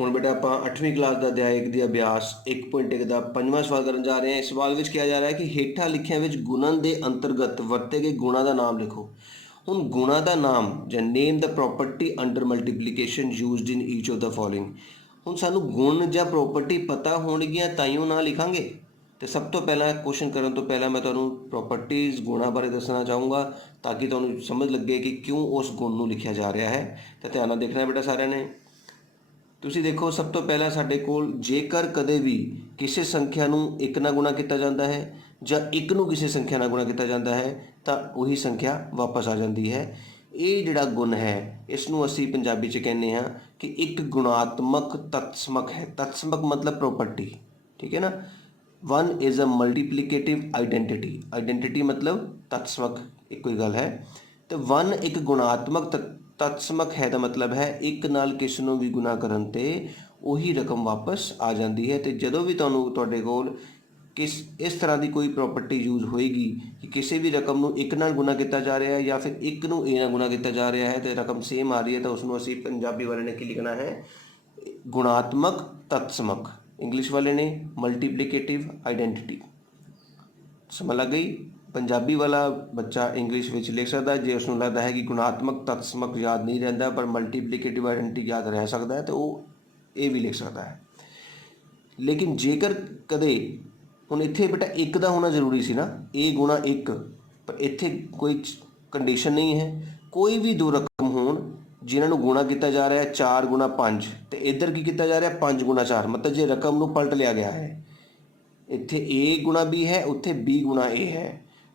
ਹੁਣ बेटा ਆਪਾਂ 8ਵੀਂ ਕਲਾਸ ਦਾ ਅਧਿਆਇ 1 ਦੀ ਅਭਿਆਸ 1.1 ਦਾ 5ਵਾਂ ਸਵਾਲ ਕਰਨ ਜਾ ਰਹੇ ਹਾਂ। ਇਸ ਸਵਾਲ ਵਿੱਚ ਕਿਹਾ ਜਾ ਰਿਹਾ ਹੈ ਕਿ ਹੇਠਾਂ ਲਿਖਿਆਂ ਵਿੱਚ ਗੁਣਨ ਦੇ ਅੰਤਰਗਤ ਵਰਤੇ ਗਏ ਗੁਣਾਂ ਦਾ ਨਾਮ ਲਿਖੋ। ਹੁਣ ਗੁਣਾਂ ਦਾ ਨਾਮ ਜਾਂ name the property under multiplication used in each of the following. ਹੁਣ ਸਾਨੂੰ ਗੁਣ ਜਾਂ ਪ੍ਰੋਪਰਟੀ ਪਤਾ ਹੋਣਗੀਆਂ ਤਾਈਓ ਨਾਂ ਲਿਖਾਂਗੇ। तो सब तो पहला क्वेश्चन करने तो पहला मैं तुहानू प्रॉपर्टीज़ गुणों बारे दसना चाहूँगा ताकि तुहानू समझ लगे कि क्यों उस गुण नू लिखा जा रहा है। तो ध्यान नाल देखना बेटा सारिਆਂ ने। तुसीं देखो सब तो पहला साडे कोल जेकर कदे भी किसी संख्या नू एक नाल गुणा किया जाता है ਜਾਂ एक नू किसी संख्या नाल गुणा किया जाता है तो वही संख्या वापस आ जाती है। ये जिहड़ा गुण है इसनू असीं पंजाबी च कहने हाँ कि एक गुणात्मक तत्समक है। तत्समक मतलब प्रॉपर्टी, ठीक है ना। One is a multiplicative identity. Identity मतलब तत्समक एक कोई गल है। तो वन एक गुणात्मक तत्समक है का मतलब है एक नाल किस नूं भी गुणा करन ते उही रकम वापस आ जाती है। तो जदों भी तुहानूं तुहाडे कोल किस इस तरह की कोई प्रॉपर्टी यूज़ होएगी कि किसी भी रकम नूं एक नाल गुणा किया जा रहा है या फिर एक नूं ए नाल गुणा किया जा रहा है तो रकम सेम आ रही है तो उसनूं असीं पंजाबी वाले ने की लिखना है गुणात्मक तत्समक। इंग्लिश वाले ने मल्टीप्लीकेटिव आइडेंटिटी। समझ लग गई। पंजाबी वाला बच्चा इंग्लिश में लिख सकता है जो उसको लगता है कि गुणात्मक तत्समक याद नहीं रहता पर मल्टीप्लीकेटिव आइडेंटिटी याद रह सकता है तो वो ये भी लिख सकता है। लेकिन जेकर कदे हुण इत्थे बेटा एक का होना जरूरी सी ना, ए गुणा एक, पर इत्थे कोई कंडीशन नहीं है। कोई भी दो रकम होण जिन्होंने गुणा किया जा रहा है 4 गुणा 5 तो इधर की किया जा रहा है 5 गुणा 4 मतलब जो रकम को पलट लिया गया है इत्थे ए गुणा बी है उत्थे बी गुणा ए है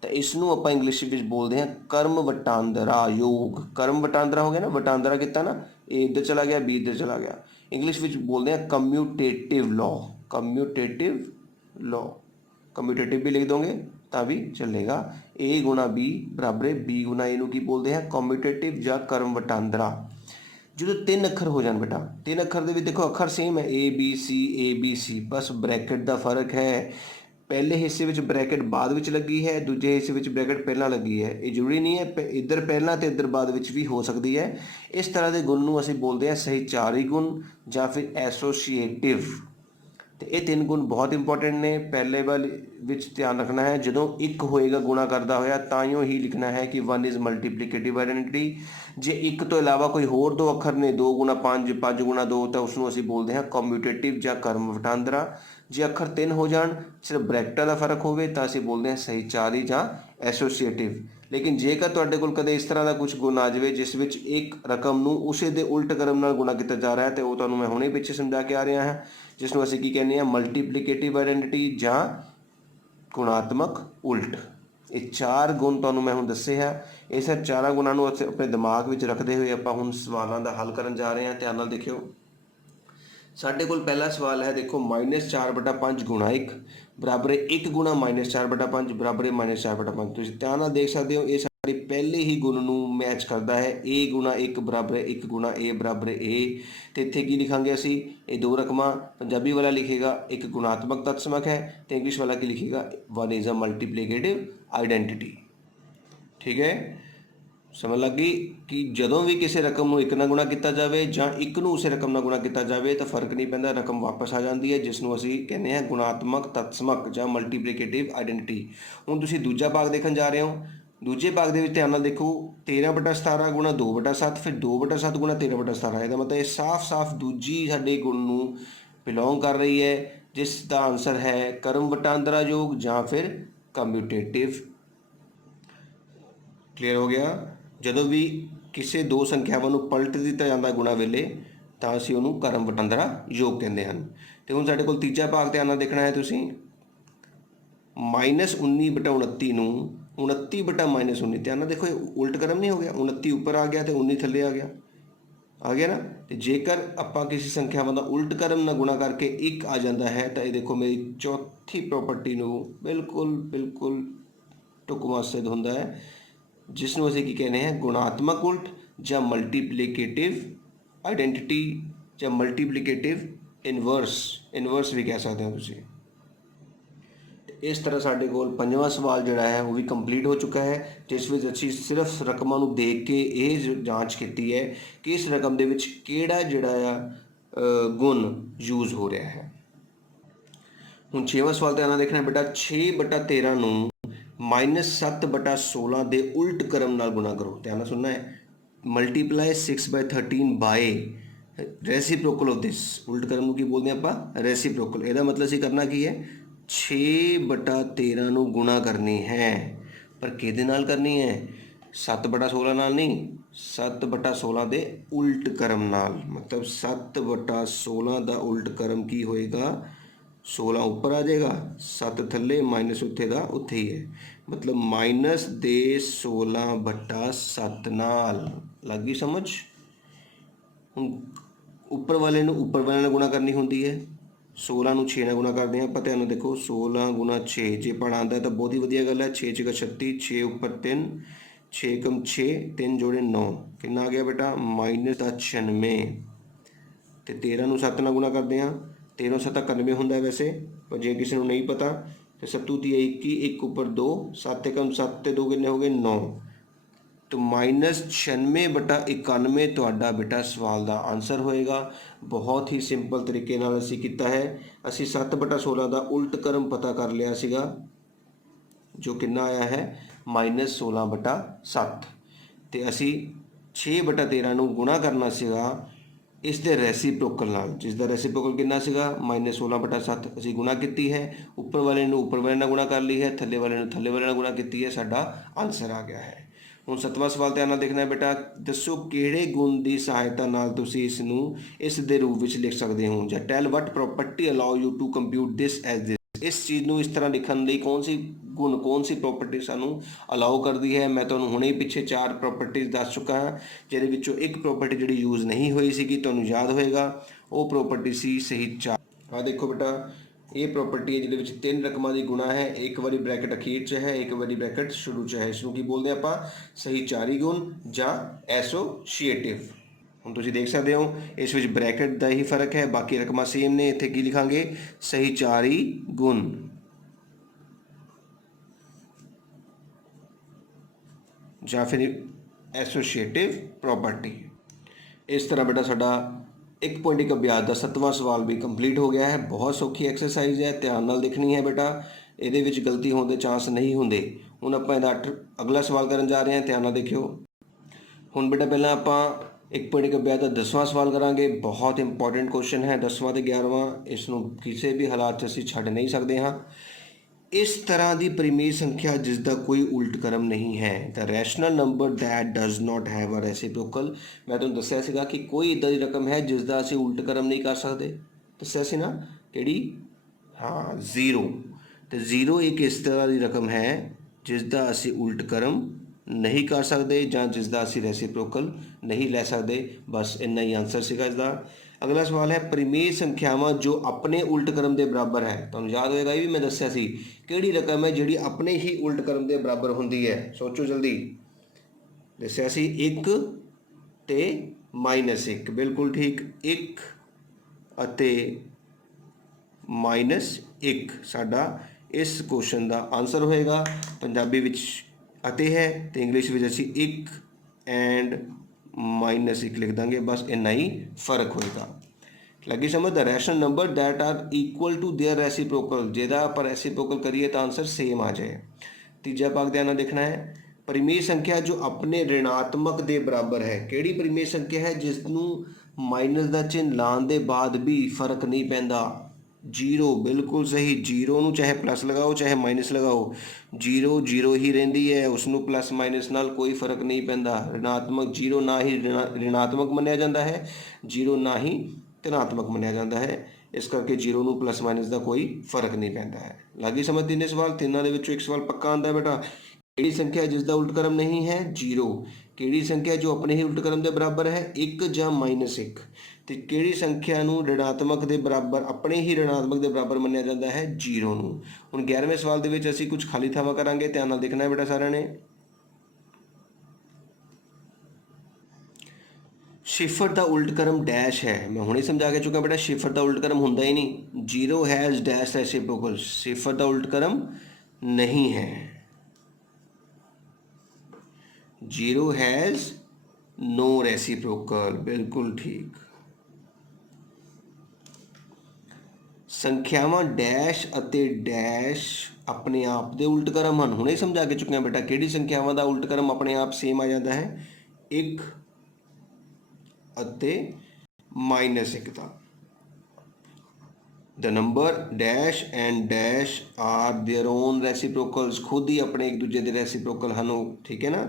तो इसनों आप इंग्लिश में बोलते हैं कर्म वटांदरा योग। कर्म वटांदरा हो गया ना, वटांदरा किया ना, ए इधर चला गया बी इधर चला गया। इंग्लिश में बोलते हैं commutative law. Commutative law, commutative भी लिख दोगे तो भी चलेगा। ए गुणा बी बराबर बी गुणा ए नूं की बोलते हैं कम्यूटेटिव या कर्म वटांदरा। जो 3 अखर हो जाए बेटा 3 अखर के देखो अखर सेम है ए बी सी बस ब्रैकेट का फर्क है। पहले हिस्से में ब्रैकेट बाद में लगी है, दूजे हिस्से में ब्रैकेट पहला लगी है। ये जरूरी नहीं है इधर पहला तो इधर बाद भी हो सकती है। इस तरह के गुण नूं असीं बोलते हैं सहिचारी गुण या फिर एसोसीएटिव। तो ये 3 गुण बहुत इंपॉर्टेंट ने। पहले वाले विच ध्यान रखना है जो एक होएगा गुणा करता होया ताइयों ही लिखना है कि वन इज़ मल्टीप्लीकेटिव आइडेंटिटी। जे एक तो इलावा कोई होर 2 अखर ने 2 गुणा 5 5 गुणा 2 तो उसनूं असीं बोलते हैं कम्यूटेटिव या कर्म वटांदरा। जे अखर 3 हो जान सिर्फ ब्रैकेटां दा फर्क होवे तो असीं बोलते हैं सहिचारी या एसोसीएटिव। लेकिन जेकर तुहाडे कोल कदे इस तरह का कुछ गुण आ जाए जिस विच एक रकम नूं उसे दे उल्ट क्रम नाल गुणा किया जा रहा है तो वो तुहानूं मैं हुणे पिछे समझा के आ रहा है जिसनों असीं की कहने हैं मल्टीप्लीकेटिव आइडेंटिटी या गुणात्मक उल्ट। ये 4 गुण तुहानूं मैं हुण दस्से है। इस 4 गुणां नूं असीं अपने दिमाग विच रखते हुए आपां हुण सवालों का हल करन जा रहे हैं। ध्यान नाल देखियो साडे कोल पहला सवाल है देखो -4/5 गुणा 1 बराबर 1 गुणा -4/5 बराबर -4/5। तुसीं ध्यान नाल देख सकते हो ये साडे पहले ही गुण नूं मैच करता है। ए गुणा 1 बराबर 1 गुणा ए बराबर ए। तो इत्थे की लिखांगे असीं ये 2 रकमां। पंजाबी वाला लिखेगा एक गुणात्मक तत्समक है तो इंग्लिश वाला की लिखेगा one is a multiplicative identity. ठीक है, समझ लग गई कि जदों भी किसी रकम को एक ना गुणा किया जाए या एक नूं उस रकम ना गुणा किया जाए तो फर्क नहीं पैंदा, रकम वापस आ जाती है जिसनों असीं कहने हैं गुणात्मक तत्समक या मल्टीप्लीकेटिव आइडेंटिटी। हुण तुसीं दूजा भाग देखण जा रहे हो। दूजे भाग के ध्यान नाल देखो 13/17 गुणा 2/7 फिर 2/7 गुणा 13/17। इसका मतलब ये साफ साफ दूजी साडे गुण नूं बिलोंग कर रही है जिसका आंसर है कर्म वटांदरा योग या फिर कम्यूटेटिव। क्लीयर हो गया। ਜਦੋਂ भी किसी 2 संख्यावां नूं पलट दिता जाता गुणा वेले तो असीं उहनूं कर्म वटांदरा योग कहते हैं। तो हुण साडे कोल तीजा भाग ध्यान नाल देखना है तुसीं -19/29 नूं 29/-19। ध्यान नाल देखो उल्ट क्रम नहीं हो गया, 29 ऊपर आ गया तो 19 थल्ले आ गया ना। तो जेकर आपां किसी संख्यावां दा उल्ट क्रम नाल गुणा करके 1 आ जाता है तो ये देखो मेरी चौथी प्रॉपर्टी नूं बिल्कुल बिल्कुल ढुकवां सिद्ध हुंदा है जिसनों असीं की कहने हैं गुणात्मक उल्ट या मल्टीप्लीकेटिव आइडेंटिटी या मल्टीप्लीकेटिव इनवर्स। इनवर्स भी कह सकते हो तुसीं। इस तरह साडे कोल 5वां सवाल जिहड़ा है वो भी कंप्लीट हो चुका है जिस विच असीं सिर्फ रकमां नूं देख के ये जांच की है कि इस रकम दे विच किहड़ा जिहड़ा आ गुण यूज हो रहा है। ਹੁਣ 6ਵਾਂ ਸਵਾਲ ਧਿਆਨ ਨਾਲ ਦੇਖਣਾ ਬੇਟਾ 6/13 ਨੂੰ -7/16 ਦੇ ਉਲਟ ਕਰਮ ਨਾਲ ਗੁਣਾ ਕਰੋ। ਧਿਆਨ ਨਾਲ ਸੁਣਨਾ ਹੈ। Multiply 6/13 by reciprocal of this. ਉਲਟ ਕਰਮ ਨੂੰ ਕੀ ਬੋਲਦੇ ਆਪਾਂ? ਰੈਸੀਪ੍ਰੋਕਲ। ਇਹਦਾ ਮਤਲਬ ਅਸੀਂ ਕਰਨਾ ਕੀ ਹੈ? 6/13 ਨੂੰ ਗੁਣਾ ਕਰਨੀ ਹੈ, ਪਰ ਕਿਹਦੇ ਨਾਲ ਕਰਨੀ ਹੈ? 7/16 ਨਾਲ ਨਹੀਂ, 7/16 ਦੇ ਉਲਟ ਕਰਮ ਨਾਲ। ਮਤਲਬ 7/16 ਦਾ ਉਲਟ ਕਰਮ ਕੀ ਹੋਏਗਾ? 16 ਉੱਪਰ ਆ ਜਾਏਗਾ, 7 ਥੱਲੇ, ਮਾਈਨਸ ਉੱਥੇ ਦਾ ਉੱਥੇ ਹੀ ਹੈ। ਮਤਲਬ ਮਾਈਨਸ ਦੇ 16/7 ਨਾਲ। ਲੱਗ ਗਈ ਸਮਝ? ਹੁਣ ਉੱਪਰ ਵਾਲੇ ਨੂੰ ਉੱਪਰ ਵਾਲੇ ਨਾਲ ਗੁਣਾ ਕਰਨੀ ਹੁੰਦੀ ਹੈ। 16 ਨੂੰ 6 ਨਾਲ ਗੁਣਾ ਕਰਦੇ ਹਾਂ ਆਪਾਂ। ਧਿਆਨ ਦੇਖੋ 16 ਗੁਣਾ 6 ਜੇ ਪੜ੍ਹ ਆਉਂਦਾ ਤਾਂ ਬਹੁਤ ਹੀ ਵਧੀਆ ਗੱਲ ਹੈ। 6 6 36, 6 ਉੱਪਰ 3, 6 ਕਮ 6, 3 ਜੋੜੇ 9, ਕਿੰਨਾ ਆ ਗਿਆ ਬੇਟਾ? -96। ਅਤੇ 13 ਨੂੰ 7 ਨਾਲ ਗੁਣਾ ਕਰਦੇ ਹਾਂ। 13 7 91 ਹੁੰਦਾ ਵੈਸੇ, ਪਰ ਜੇ ਕਿਸੇ ਨੂੰ ਨਹੀਂ ਪਤਾ ਤਾਂ 7 ਦੀ 21, 1 ਉੱਪਰ 2, 7 ਕਮ 7 ਅਤੇ 2 ਕਿੰਨੇ ਹੋ ਗਏ? 9। तो -96/91 ਤੁਹਾਡਾ ਬੇਟਾ ਸਵਾਲ ਦਾ ਆਨਸਰ ਹੋਏਗਾ। ਬਹੁਤ ਹੀ ਸਿੰਪਲ ਤਰੀਕੇ ਨਾਲ ਅਸੀਂ ਕੀਤਾ ਹੈ। ਅਸੀਂ 7/16 ਦਾ ਉਲਟ ਕਰਮ ਪਤਾ ਕਰ ਲਿਆ ਸੀਗਾ, ਜੋ ਕਿੰਨਾ ਆਇਆ ਹੈ? -16/7। ਅਤੇ ਅਸੀਂ 6/13 ਨੂੰ ਗੁਣਾ ਕਰਨਾ ਸੀਗਾ ਇਸ ਦੇ ਰੈਸੀਪ੍ਰੋਕਲ ਨਾਲ, ਜਿਸ ਦਾ ਰੈਸੀਪ੍ਰੋਕਲ ਕਿੰਨਾ ਸੀਗਾ? -16/7। ਅਸੀਂ ਗੁਣਾ ਕੀਤੀ ਹੈ, ਉੱਪਰ ਵਾਲੇ ਨੂੰ ਉੱਪਰ ਵਾਲੇ ਨਾਲ ਗੁਣਾ ਕਰ ਲਈ ਹੈ, ਥੱਲੇ ਵਾਲੇ ਨੂੰ ਥੱਲੇ ਵਾਲੇ ਨਾਲ ਗੁਣਾ ਕੀਤੀ ਹੈ, ਸਾਡਾ ਆਨਸਰ ਆ ਗਿਆ ਹੈ। ਹੁਣ 7ਵਾਂ ਸਵਾਲ ਧਿਆਨ ਨਾਲ ਦੇਖਣਾ ਹੈ ਬੇਟਾ। ਦੱਸੋ ਕਿਹੜੇ ਗੁਣ ਦੀ ਸਹਾਇਤਾ ਨਾਲ ਤੁਸੀਂ ਇਸ ਨੂੰ ਇਸ ਦੇ ਰੂਪ ਵਿੱਚ ਲਿਖ ਸਕਦੇ ਹੋ, ਜਾਂ tell what property allow you to compute this as this. ਇਸ ਚੀਜ਼ ਨੂੰ ਇਸ ਤਰ੍ਹਾਂ ਲਿਖਣ ਲਈ ਕੌਣ ਸੀ ਗੁਣ, ਕੌਣ ਸੀ ਪ੍ਰੋਪਰਟੀ ਸਾਨੂੰ ਅਲਾਓ ਕਰਦੀ ਹੈ? ਮੈਂ ਤੁਹਾਨੂੰ ਹੁਣੇ ਪਿੱਛੇ 4 ਪ੍ਰੋਪਰਟੀਜ਼ ਦੱਸ ਚੁੱਕਾ ਹਾਂ, ਜਿਹਦੇ ਵਿੱਚੋਂ ਇੱਕ ਪ੍ਰੋਪਰਟੀ ਜਿਹੜੀ ਯੂਜ਼ ਨਹੀਂ ਹੋਈ ਸੀਗੀ, ਤੁਹਾਨੂੰ ਯਾਦ ਹੋਏਗਾ, ਉਹ ਪ੍ਰੋਪਰਟੀ ਸੀ ਸਹੀ 4। ਆਹ ਦੇਖੋ ਬੇਟਾ, ਇਹ ਪ੍ਰੋਪਰਟੀ ਹੈ ਜਿਹਦੇ ਵਿੱਚ 3 ਰਕਮਾਂ ਦੀ ਗੁਣਾ ਹੈ। ਇੱਕ ਵਾਰੀ ਬ੍ਰੈਕਟ ਅਖੀਰ 'ਚ ਹੈ, ਇੱਕ ਵਾਰੀ ਬ੍ਰੈਕਟ ਸ਼ੁਰੂ 'ਚ ਹੈ। ਇਸ ਨੂੰ ਕੀ ਬੋਲਦੇ ਆਪਾਂ? ਸਹੀ ਚਾਰੀ ਗੁਣ ਜਾਂ ਐਸੋਸ਼ੀਏਟਿਵ। ਹੁਣ ਤੁਸੀਂ ਦੇਖ ਸਕਦੇ ਹੋ ਇਸ ਵਿੱਚ ਬ੍ਰੈਕਟ ਦਾ ਹੀ ਫਰਕ ਹੈ, ਬਾਕੀ ਰਕਮਾਂ ਸੇਮ ਨੇ। ਇੱਥੇ ਕੀ ਲਿਖਾਂਗੇ? ਸਹੀ ਚਾਰੀ ਗੁਣ ਜਾਂ ਫਿਰ ਐਸੋਸ਼ੀਏਟਿਵ ਪ੍ਰੋਪਰਟੀ। ਇਸ ਤਰ੍ਹਾਂ ਬੇਟਾ ਸਾਡਾ 1 ਪੁਆਇੰਟ 1 ਅਭਿਆਸ ਦਾ 7ਵਾਂ ਸਵਾਲ ਵੀ ਕੰਪਲੀਟ ਹੋ ਗਿਆ ਹੈ। ਬਹੁਤ ਸੌਖੀ ਐਕਸਰਸਾਈਜ਼ ਹੈ, ਧਿਆਨ ਨਾਲ ਦੇਖਣੀ ਹੈ ਬੇਟਾ, ਇਹਦੇ ਵਿੱਚ ਗਲਤੀ ਹੋਣ ਦੇ ਚਾਂਸ ਨਹੀਂ ਹੁੰਦੇ। ਹੁਣ ਆਪਾਂ ਇਹਦਾ ਅਗਲਾ ਸਵਾਲ ਕਰਨ ਜਾ ਰਹੇ ਹਾਂ, ਧਿਆਨ ਨਾਲ ਦੇਖਿਓ। ਹੁਣ ਬੇਟਾ ਪਹਿਲਾਂ ਆਪਾਂ 1 ਪੁਆਇੰਟ 1 ਅਭਿਆਸ ਦਾ 10ਵਾਂ ਸਵਾਲ ਕਰਾਂਗੇ। ਬਹੁਤ ਇੰਪੋਰਟੈਂਟ ਕੁਐਸਚਨ ਹੈ 10ਵਾਂ ਅਤੇ 11ਵਾਂ, ਇਸ ਨੂੰ ਕਿਸੇ ਵੀ ਹਾਲਾਤ 'ਚ ਅਸੀਂ ਛੱਡ ਨਹੀਂ ਸਕਦੇ ਹਾਂ। ਇਸ ਤਰ੍ਹਾਂ ਦੀ ਪਰਿਮੇय ਸੰਖਿਆ ਜਿਸ ਦਾ ਕੋਈ ਉਲਟ ਕਰਮ ਨਹੀਂ ਹੈ, the rational number that does not have a reciprocal. ਮੈਂ ਤੁਹਾਨੂੰ ਦੱਸਿਆ ਸੀਗਾ ਕਿ ਕੋਈ ਇੱਦਾਂ ਦੀ ਰਕਮ ਹੈ ਜਿਸ ਦਾ ਅਸੀਂ ਉਲਟ ਕਰਮ ਨਹੀਂ ਕਰ ਸਕਦੇ, ਦੱਸਿਆ ਸੀ ਨਾ, ਕਿਹੜੀ? ਹਾਂ, 0। ਅਤੇ 0 ਇੱਕ ਇਸ ਤਰ੍ਹਾਂ ਦੀ ਰਕਮ ਹੈ ਜਿਸ ਦਾ ਅਸੀਂ ਉਲਟ ਕਰਮ ਨਹੀਂ ਕਰ ਸਕਦੇ, ਜਾਂ ਜਿਸ ਦਾ ਅਸੀਂ ਰੈਸੀਪ੍ਰੋਕਲ ਨਹੀਂ ਲੈ ਸਕਦੇ। ਬਸ ਇੰਨਾ ਹੀ ਆਨਸਰ ਸੀਗਾ ਇਸਦਾ। ਅਗਲਾ ਸਵਾਲ ਹੈ ਪਰਿਮੇय ਸੰਖਿਆਵਾਂ ਜੋ ਆਪਣੇ ਉਲਟ ਕਰਮ ਦੇ ਬਰਾਬਰ ਹੈ। ਤੁਹਾਨੂੰ ਯਾਦ ਹੋਏਗਾ, ਇਹ ਵੀ ਮੈਂ ਦੱਸਿਆ ਸੀ, ਕਿਹੜੀ ਰਕਮ ਹੈ ਜਿਹੜੀ ਆਪਣੇ ਹੀ ਉਲਟ ਕਰਮ ਦੇ ਬਰਾਬਰ ਹੁੰਦੀ ਹੈ? ਸੋਚੋ ਜਲਦੀ। ਦੱਸਿਆ ਸੀ 1 ਅਤੇ -1। ਬਿਲਕੁਲ ਠੀਕ, 1 ਅਤੇ -1 ਸਾਡਾ ਇਸ ਕੁਐਸਚਨ ਦਾ ਆਨਸਰ ਹੋਏਗਾ। ਪੰਜਾਬੀ ਵਿੱਚ ਅਤੇ ਹੈ ਅਤੇ ਇੰਗਲਿਸ਼ ਵਿੱਚ ਅਸੀਂ 1 ਐਂਡ -1 ਲਿਖ ਦਾਂਗੇ। ਬਸ ਇੰਨਾ ਹੀ ਫਰਕ ਹੋਏਗਾ। ਲੱਗੀ ਸਮਝ? The rational number that are equal to their reciprocal, ਜਿਹਦਾ ਆਪਾਂ ਰੈਸੀਪ੍ਰੋਕਲ ਕਰੀਏ ਤਾਂ ਆਨਸਰ ਸੇਮ ਆ ਜਾਏ। ਤੀਜਾ ਭਾਗ ਧਿਆਨ ਨਾਲ ਦੇਖਣਾ ਹੈ। ਪਰਿਮੇय ਸੰਖਿਆ ਜੋ ਆਪਣੇ ਰਿਣਾਤਮਕ ਦੇ ਬਰਾਬਰ ਹੈ। ਕਿਹੜੀ ਪਰਿਮੇय ਸੰਖਿਆ ਹੈ ਜਿਸ ਨੂੰ ਮਾਈਨਸ ਦਾ ਚਿੰਨ੍ਹ ਲਾਉਣ ਦੇ ਬਾਅਦ ਵੀ ਫਰਕ ਨਹੀਂ ਪੈਂਦਾ? 0, ਬਿਲਕੁਲ ਸਹੀ। 0 ਨੂੰ ਚਾਹੇ ਪਲੱਸ ਲਗਾਓ ਚਾਹੇ ਮਾਈਨਸ ਲਗਾਓ, 0 0 ਹੀ ਰਹਿੰਦੀ ਹੈ, ਉਸ ਨੂੰ ਪਲੱਸ ਮਾਈਨਸ ਨਾਲ ਕੋਈ ਫਰਕ ਨਹੀਂ ਪੈਂਦਾ। ਰਿਣਾਤਮਕ 0 ਨਾ ਹੀ ਰਿਣਾਤਮਕ ਮੰਨਿਆ ਜਾਂਦਾ ਹੈ, 0 ਨਾ ਹੀ ਧਨਾਤਮਕ ਮੰਨਿਆ ਜਾਂਦਾ ਹੈ। ਇਸ ਕਰਕੇ 0 ਨੂੰ ਪਲੱਸ ਮਾਈਨਸ ਦਾ ਕੋਈ ਫਰਕ ਨਹੀਂ ਪੈਂਦਾ ਹੈ। ਲੱਗੀ ਸਮਝ? ਤਿੰਨੇ ਸਵਾਲ, ਤਿੰਨਾਂ ਦੇ ਵਿੱਚੋਂ ਇੱਕ ਸਵਾਲ ਪੱਕਾ ਆਉਂਦਾ ਬੇਟਾ। ਕਿਹੜੀ ਸੰਖਿਆ ਜਿਸ ਦਾ ਉਲਟ ਕਰਮ ਨਹੀਂ ਹੈ? 0। ਕਿਹੜੀ ਸੰਖਿਆ ਜੋ ਆਪਣੇ ਹੀ ਉਲਟ ਕਰਮ ਦੇ ਬਰਾਬਰ ਹੈ? 1 ਜਾਂ -1। ਅਤੇ ਕਿਹੜੀ ਸੰਖਿਆ ਨੂੰ ਰਿਣਾਤਮਕ ਦੇ ਬਰਾਬਰ, ਆਪਣੇ ਹੀ ਰਿਣਾਤਮਕ ਦੇ ਬਰਾਬਰ ਮੰਨਿਆ ਜਾਂਦਾ ਹੈ? 0 ਨੂੰ। ਹੁਣ 11ਵੇਂ ਸਵਾਲ ਦੇ ਵਿੱਚ ਅਸੀਂ ਕੁਝ ਖਾਲੀ ਥਾਵਾਂ ਕਰਾਂਗੇ, ਧਿਆਨ ਨਾਲ ਦੇਖਣਾ ਹੈ ਬੇਟਾ ਸਾਰਿਆਂ ਨੇ। ਸਿਫਰ ਦਾ ਉਲਟ ਕਰਮ ਡੈਸ਼ ਹੈ। ਮੈਂ ਹੁਣੇ ਸਮਝਾ ਕੇ ਚੁੱਕਾ ਬੇਟਾ, ਸਿਫਰ ਦਾ ਉਲਟ ਕਰਮ ਹੁੰਦਾ ਹੀ ਨਹੀਂ। 0 ਹੈਜ਼ ਡੈਸ਼ ਰੈਸੀਪ੍ਰੋਕਲ, ਸਿਫਰ ਦਾ ਉਲਟ ਕਰਮ ਨਹੀਂ ਹੈ। 0 हैज़ नो रेसिप्रोकल, बिल्कुल ठीक। ਸੰਖਿਆਵਾਂ ਡੈਸ਼ ਅਤੇ ਡੈਸ਼ ਆਪਣੇ ਆਪ ਦੇ ਉਲਟ ਕਰਮ ਹਨ। ਹੁਣੇ ਸਮਝਾ ਕੇ ਚੁੱਕੇ ਹਾਂ ਬੇਟਾ ਕਿਹੜੀ ਸੰਖਿਆਵਾਂ ਦਾ ਉਲਟ ਕਰਮ ਆਪਣੇ ਆਪ ਸੇਮ ਆ ਜਾਂਦਾ ਹੈ, 1 ਅਤੇ -1 ਦਾ। The number dash and dash are their own reciprocals, खुद ही अपने एक दूजे के रेसिप्रोकल हैं, ठीक है ना।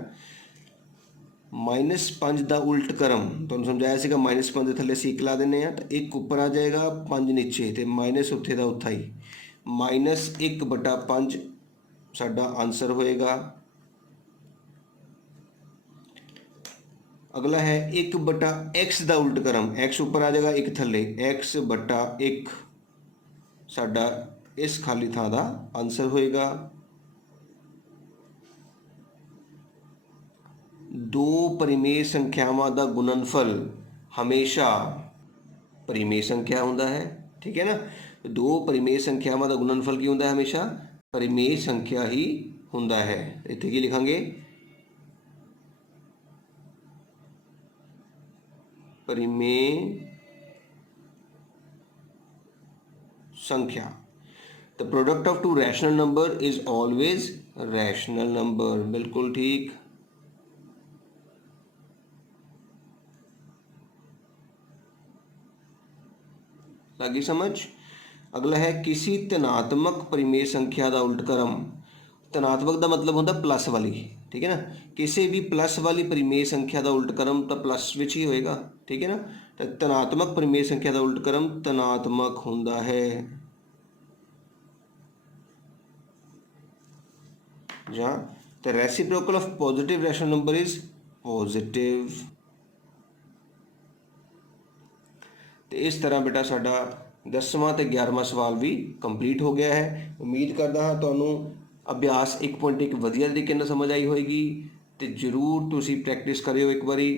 -5 का उल्ट करम तुहानूं समझाया सीगा, -5 के थले असीं 1 ला दिंदे आ तो 1 उपर आ जाएगा, 5 नीचे तो माइनस उत्थे दा उत्था ही, -1/5 साडा आंसर होएगा। अगला है 1/x का उल्ट करम, x उपर आ जाएगा 1 थले, x/1 साडा इस खाली थां दा आंसर होएगा। 2 परिमेय संख्यावां दा गुणनफल हमेशा परिमेय संख्या हुंदा है, ठीक है ना। 2 परिमेय संख्यावां दा गुणनफल की हुंदा है, हमेशा परिमेय संख्या ही हुंदा है। इत्थे की लिखांगे, परिमेय संख्या। The product of to rational number is always rational number, बिल्कुल ठीक। लगी समझ। अगला है किसी धनात्मक परिमेय संख्या का उल्ट करम, धनात्मक का मतलब होता प्लस वाली, ठीक है ना। किसी भी प्लस वाली परिमेय संख्या का उल्ट करम तो प्लस विच ही होएगा, ठीक है ना। तो धनात्मक परिमेय संख्या का उल्ट करम धनात्मक होंदा है, या the reciprocal of positive rational number is positive. तो इस तरह बेटा साडा 10वां ते 11वां सवाल भी कंप्लीट हो गया है। उम्मीद करता हाँ तुहानूं अभ्यास 1.1 वधिया तरीके नाल समझ आई होएगी, तो जरूर तुसीं प्रैक्टिस करियो एक बारी,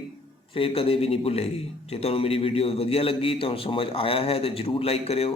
फिर कदे भी नहीं भुलेगी। जे तुहानूं मेरी वीडियो वधिया लगी, तुहानूं समझ आया है तो जरूर लाइक करियो।